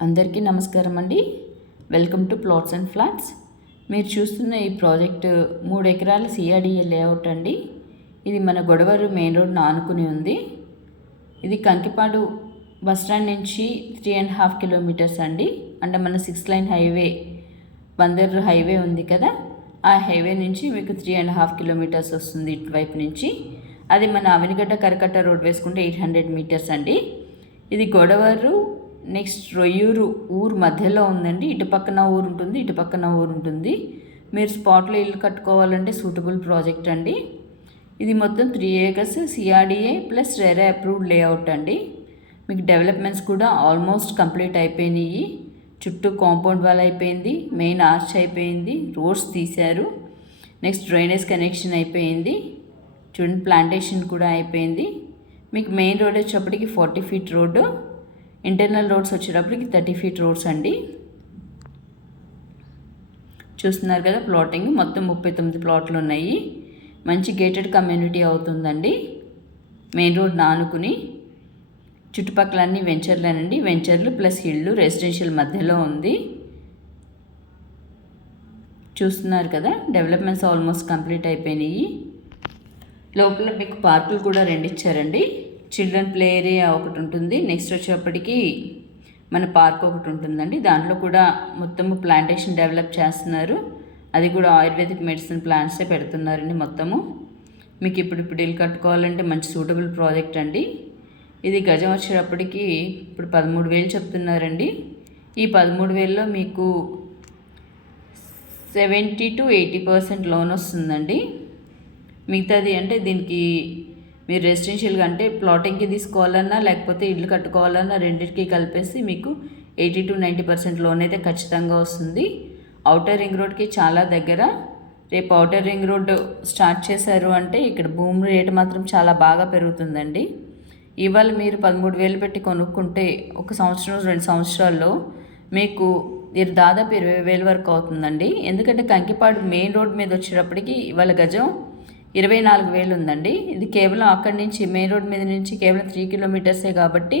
అందరికీ నమస్కారం అండి. Welcome to plots and flats. మీరు చూస్తున్న ఈ ప్రాజెక్టు 3 ఎకరాల సిఆర్డిఏ లేఅవుట్ అండి. ఇది మన గొడవరు మెయిన్ రోడ్ను ఆనుకుని ఉంది. ఇది కంకిపాడు బస్టాండ్ నుంచి 3.5 కిలోమీటర్స్ అండి. అంటే మన 6 లైన్ హైవే, బందర్ హైవే ఉంది కదా, ఆ హైవే నుంచి మీకు 3.5 కిలోమీటర్స్ వస్తుంది ఇటువైపు నుంచి. అది మన అవినిగడ్డ కరకట్ట రోడ్ వేసుకుంటే 800 మీటర్స్ అండి. ఇది గొడవరు నెక్స్ట్ రొయ్యూరు ఊరు మధ్యలో ఉందండి. ఇటు పక్కన ఊరు ఉంటుంది, ఇటు పక్కన ఊరు ఉంటుంది. మీరు స్పాట్లో ఇల్లు కట్టుకోవాలంటే సూటబుల్ ప్రాజెక్ట్ అండి. ఇది మొత్తం 3 acres CRDA plus RERA approved layout అండి. మీకు డెవలప్మెంట్స్ కూడా ఆల్మోస్ట్ కంప్లీట్ అయిపోయినాయి. చుట్టూ కాంపౌండ్ వాల్ అయిపోయింది, మెయిన్ ఆర్చ్ అయిపోయింది, రోడ్స్ తీశారు, నెక్స్ట్ డ్రైనేజ్ కనెక్షన్ అయిపోయింది, చూడండి ప్లాంటేషన్ కూడా అయిపోయింది. మీకు మెయిన్ రోడ్ వచ్చేటప్పటికి 40 ఫీట్ రోడ్డు, ఇంటర్నల్ రోడ్స్ వచ్చేటప్పటికి 30 ఫీట్ రోడ్స్ అండి. చూస్తున్నారు కదా ప్లాటింగ్, మొత్తం 39 ప్లాట్లు ఉన్నాయి. మంచి గేటెడ్ కమ్యూనిటీ అవుతుందండి. మెయిన్ రోడ్ నానుకుని చుట్టుపక్కలన్నీ వెంచర్లేనండి. వెంచర్లు ప్లస్ ఇళ్ళు రెసిడెన్షియల్ మధ్యలో ఉంది. చూస్తున్నారు కదా డెవలప్మెంట్స్ ఆల్మోస్ట్ కంప్లీట్ అయిపోయినాయి. లోపల మీకు పార్కులు కూడా 2 ఇచ్చారండి. చిల్డ్రన్ ప్లే ఏరియా ఒకటి ఉంటుంది, నెక్స్ట్ వచ్చేప్పటికి మన పార్క్ ఒకటి ఉంటుందండి. దాంట్లో కూడా మొత్తము ప్లాంటేషన్ డెవలప్ చేస్తున్నారు. అది కూడా ఆయుర్వేదిక్ మెడిసిన్ ప్లాంట్సే పెడుతున్నారండి మొత్తము. మీకు ఇప్పుడు ఇల్లు కట్టుకోవాలంటే మంచి సూటబుల్ ప్రాజెక్ట్ అండి. ఇది గజం వచ్చేటప్పటికి ఇప్పుడు 13,000 చెప్తున్నారండి. ఈ 13,000లో మీకు 70 to 80% లోన్ వస్తుందండి. మిగతాది అంటే దీనికి మీరు రెసిడెన్షియల్గా అంటే ప్లాటింగ్కి తీసుకోవాలన్నా లేకపోతే ఇల్లు కట్టుకోవాలన్నా రెండింటికి కలిపేసి మీకు 80 to 90% లోన్ అయితే ఖచ్చితంగా వస్తుంది. ఔటర్ రింగ్ రోడ్కి చాలా దగ్గర. రేపు ఔటర్ రింగ్ రోడ్ స్టార్ట్ చేశారు అంటే ఇక్కడ భూమి రేటు మాత్రం చాలా బాగా పెరుగుతుందండి. ఇవాళ మీరు 13,000 పెట్టి కొనుక్కుంటే 1 సంవత్సరం 2 సంవత్సరాల్లో మీకు దాదాపు 20,000 వరకు అవుతుందండి. ఎందుకంటే కంకిపాడు మెయిన్ రోడ్ మీద వచ్చేటప్పటికి ఇవాళ గజం 24,000 ఉందండి. ఇది కేవలం అక్కడి నుంచి మెయిన్ రోడ్ మీద నుంచి కేవలం 3 కిలోమీటర్సే కాబట్టి,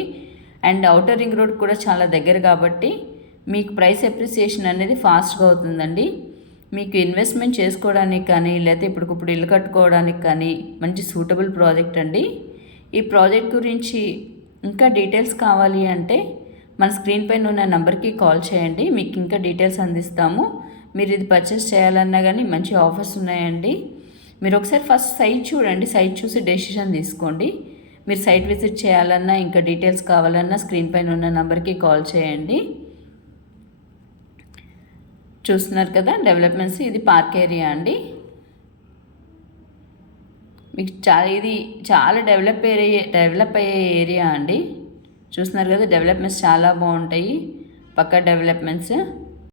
అండ్ ఔటర్ రింగ్ రోడ్ కూడా చాలా దగ్గర కాబట్టి మీకు ప్రైస్ అప్రిసియేషన్ అనేది ఫాస్ట్గా అవుతుందండి. మీకు ఇన్వెస్ట్మెంట్ చేసుకోవడానికి కానీ లేకపోతే ఇప్పుడు ఇల్లు కట్టుకోవడానికి కానీ మంచి సూటబుల్ ప్రాజెక్ట్ అండి. ఈ ప్రాజెక్ట్ గురించి ఇంకా డీటెయిల్స్ కావాలి అంటే మన స్క్రీన్ పైన ఉన్న నెంబర్కి కాల్ చేయండి, మీకు ఇంకా డీటెయిల్స్ అందిస్తాము. మీరు ఇది పర్చేస్ చేయాలన్నా కానీ మంచి ఆఫర్స్ ఉన్నాయండి. మీరు ఒకసారి ఫస్ట్ సైట్ చూడండి, సైట్ చూసి డెసిషన్ తీసుకోండి. మీరు సైట్ విజిట్ చేయాలన్నా ఇంకా డీటెయిల్స్ కావాలన్నా స్క్రీన్ పైన ఉన్న నెంబర్కి కాల్ చేయండి. చూస్తున్నారు కదా డెవలప్మెంట్స్, ఇది పార్క్ ఏరియా అండి. మీకు ఇది చాలా డెవలప్ అయ్యే ఏరియా అండి. చూస్తున్నారు కదా డెవలప్మెంట్స్ చాలా బాగుంటాయి, పక్కా డెవలప్మెంట్స్.